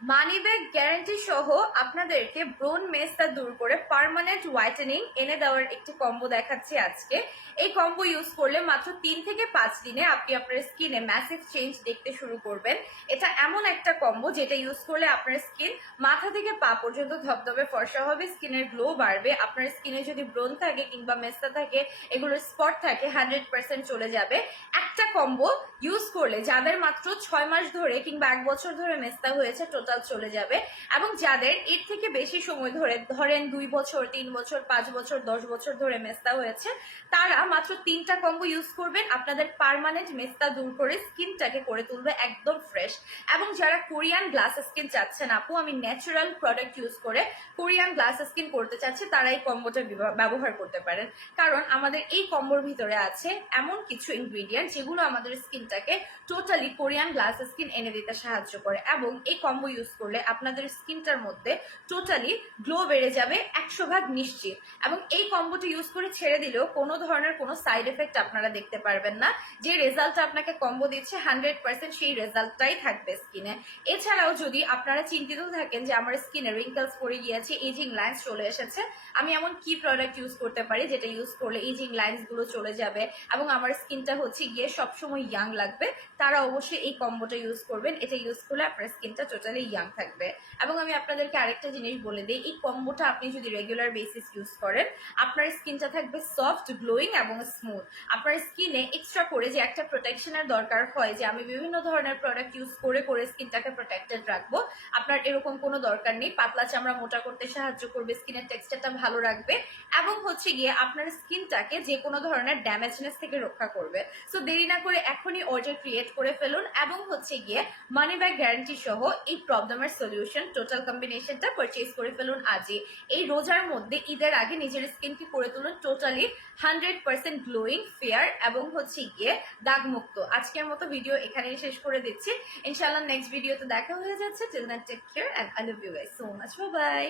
Money bag guarantee সহ আপনাদেরকে ব্রোন মেসটা দূর করে পার্মানেন্ট হোয়াইটেনিং এনে দেওয়ার একটি কম্বো দেখাচ্ছি আজকে। এই কম্বো ইউজ করলে মাত্র তিন থেকে পাঁচ দিনে আপনি আপনার স্কিনে ম্যাসিভ চেঞ্জ দেখতে শুরু করবেন। এটা এমন একটা কম্বো যেটা ইউজ করলে আপনার স্কিন মাথা থেকে পা পর্যন্ত ধবধবে, ফর্সা হবে, স্কিনের গ্লো বাড়বে, আপনার স্কিনে যদি ব্রোন থাকে কিংবা মেস্তা থাকে, এগুলোর স্পট থাকে, হান্ড্রেড পার্সেন্ট চলে যাবে। একটা কম্বো ইউজ করলে যাদের মাত্র ছয় মাস ধরে কিংবা এক বছর ধরে মেস্তা হয়েছে টোটাল চলে যাবে এবং যাদের এর থেকে বেশি সময় ধরে, ধরেন দুই বছর, তিন বছর, পাঁচ বছর, দশ বছর ধরে মেস্তা হয়েছে, তারা মাত্র তিনটা কম্বো ইউজ করবেন। আপনাদের পার্মানেন্ট মেস্তা দূর করে স্কিনটাকে করে তুলবে একদম ফ্রেশ এবং যারা কোরিয়ান গ্লাস স্কিন চাচ্ছেন, আপু, আমি ন্যাচারাল প্রোডাক্ট ইউজ করে কোরিয়ান গ্লাস স্কিন করতে চাচ্ছে, তারা এই কম্বোটা ব্যবহার করতে পারেন। কারণ আমাদের এই কম্বোর ভিতরে আছে এমন কিছু ইনগ্রিডিয়েন্ট যেগুলো আমাদের স্কিনটাকে টোটালি কোরিয়ান গ্লাস স্কিন এনে দিতে সাহায্য করে এবং এই কম্বো ইউজ করলে আপনাদের স্কিনটার মধ্যে টোটালি গ্লো বেড়ে যাবে একশো ভাগ নিশ্চিত। এবং এই কম্বোটা ইউজ করে ছেড়ে দিলেও কোনো ধরনের কোনো সাইড এফেক্ট আপনারা দেখতে পারবেন না। যে রেজাল্টটা আপনাকে কম্বো দিচ্ছে হান্ড্রেড পার্সেন্ট সেই রেজাল্টটাই থাকবে স্কিনে এছাড়াও যদি আপনারা চিন্তিত থাকেন যে আমার স্কিনে রিঙ্কেলস পড়ে গিয়েছে এজিং লাইন্স চলে এসেছে, আমি এমন কি প্রোডাক্ট ইউজ করতে পারি যেটা ইউজ করলে এজিং লাইন্সগুলো চলে যাবে এবং আমার স্কিনটা হচ্ছে গিয়ে সবসময় ইয়াং লাগবে? তারা অবশ্যই এই কম্বোটা ইউজ করবেন। এটা ইউজ করলে আপনার স্কিনটা টোটালি ইয়াং থাকবে। এবং আমি আপনাদেরকে আরেকটা জিনিস বলে দিই, এই কম্বোটা আপনি যদি রেগুলার বেসিস ইউজ করেন, আপনার স্কিনটা থাকবে সফট গ্লোয়িং এবং স্মুথ আপনার স্কিনে এক্সট্রা করে যে একটা প্রোটেকশনের দরকার হয়, যে আমি বিভিন্ন ধরনের প্রোডাক্ট ইউজ করে করে স্কিনটাকে প্রোটেক্টেড রাখব, আপনার এরকম কোনো দরকার নেই। পাতলা চামড়া মোটা করতে সাহায্য করবে স্কিনের টেক্সচারটা ভালো রাখবে এবং হচ্ছে গিয়ে আপনার স্কিনটাকে যে কোনো ধরনের ড্যামেজনেস থেকে রক্ষা করবে। সো দেরি না করে এখনই অর্ডার ক্রিয়েট করে ফেলুন এবং হচ্ছে গিয়ে মানি ব্যাগ গ্যারান্টি সহ এই প্রবলেমের সলিউশন টোটাল কম্বিনেশনটা পারচেজ করে ফেলুন আজই। এই রোজার মধ্যে, ঈদের আগে নিজের স্কিনকে করে তুলুন totally hundred percent glowing fair এবং হচ্ছে গিয়ে দাগমুক্ত। আজকের মতো ভিডিও এখানেই শেষ করে দিচ্ছি। ইনশাল্লাহ নেক্সট ভিডিওতে দেখা হয়ে যাচ্ছে। Till then take care and I love you guys so much bye